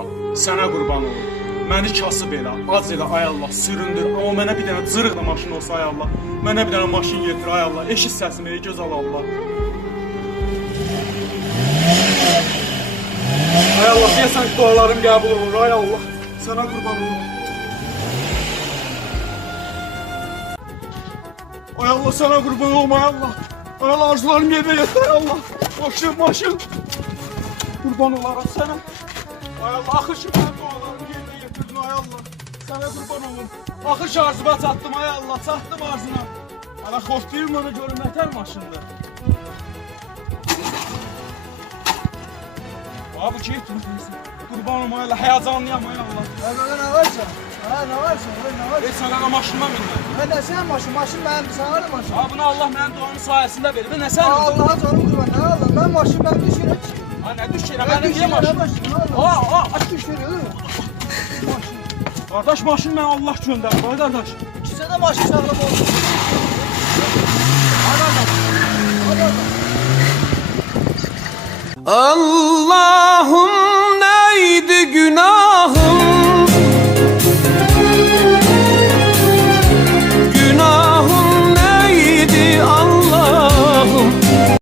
Allah, sənə qurban olum. Məni kasıb elə, az elə ay Allah, süründür. Amma mənə bir dənə zırıqla maşın olsa ay Allah. Mənə bir dənə maşın getir ay Allah. Eşit səsimi ey gözəl Allah. Ay Allah, deyəsən dualarım qəbul olur ay Allah. Sənə qurban olum. Ay Allah, sənə qurban olum ay Allah. Ay Allah, arzularım yerinə yetir ay Allah. Maşın. Qurban olaraq sənə. Ay Allah, axır ki mənim dualarımı yerinə getirdin ay Allah. Sənə qurban olum. Axır ki arzuma çatdım ay Allah, çatdım arzuna. Ana xoşlayım onu görüm nətər maşındır. Abi ki etmirsin. Qurban olum ay Allah, həyacanlıyam ay Allah. Əvvələ nə varsa? Ha, nə varsa? Nə varsa? Sən qana maşınma minmə. Nə sən maşın mənim, sən hara maşın? Abi bunu Allah mənim duamın sayəsində verir. Nə sən? Allah'a canım qurban, nə Allah? Mən maşın, mən düş yerə çıxayım. Ha nə düş yerə? Mənim niyə maşın? Düş yerə, öyle. Maşın. Qardaş maşın mən Allah göndərdi, ay qardaş. İkisi də maşın sağlam olsun. Ay qardaş. Allahümme